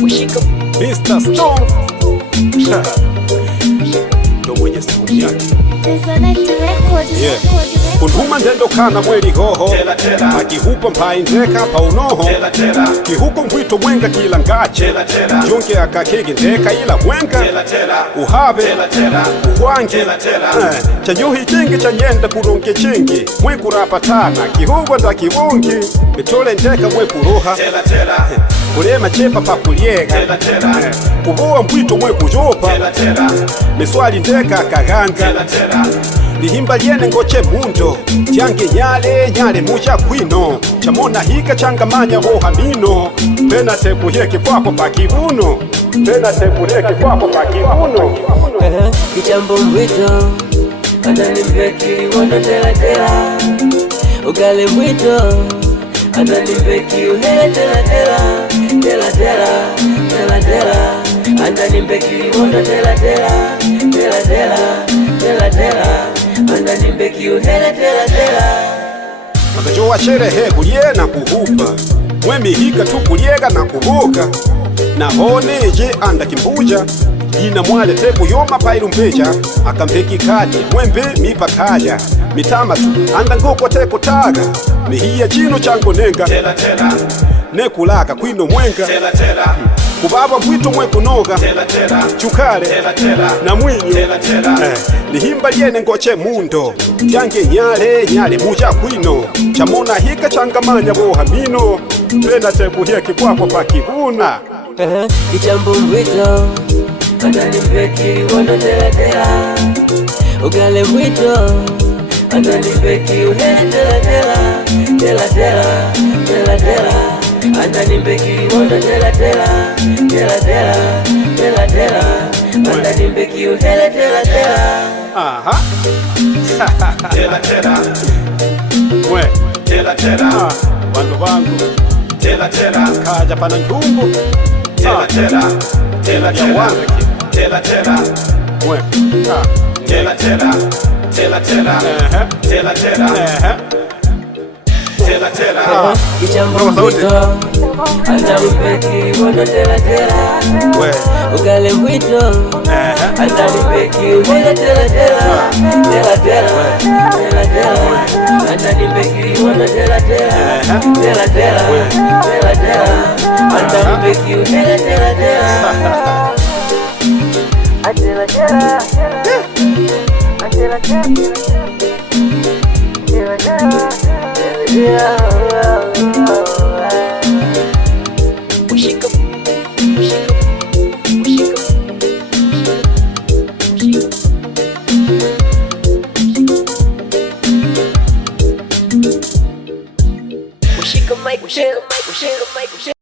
Mr. Stone ndo mwenye sauti yake. Kunduma ndendo kana mweli hoho akihupa mpai ndeka pa unoho kihuko mwito mwenga kila ngache junge akakege ndeka ila mwenga uhabe uwange chanyuhi chingi chanyenda kuronge chingi mweku rapatana kihugo nda kibungi mitole ndeka mweku ruha kulema chepa pa kuliega kubuwa mwito mweku jopa miswali ndeka kaganga lihimba lyene ngoche mundo tyange nyale mucha kwino chamona hika changamanya woha mino pena tekuheke kwako pakibuno kichambo mwito anani mbeki wono tela ugale mwito anani mbeki uhele tela anani mbeki wono tela anani mbeki uhele tela makajowa sherehe kulye na kuhupa mwemi hika tu kulyega na kubuka na hone je anda kimbuja ina mwale teku yoma pailu mpeja akampeki kati mwembe mipa kaja mitama tu anda ngoko teku taga mihiya chino chango nenga nekulaka kwino mwenga kubaba mwito mweku noga chukale na mwinyo lihimba lyene ngoche mundo tyange nyale mucha kwino chamona hika changamanya boha mino pena tekuheke kwako pakibuna kichambo mwito anani mbeki wono tela ugale mwito anani mbeki uhele tela anani mbeki wono tela anani mbeki uhele tela aha we bandu bangu kaja pana ndumbu we kichambo mwito anani mbeki wono tela ugale mwito anani mbeki uhele tela anani mbeki wono tela anani mbeki uhele Mike,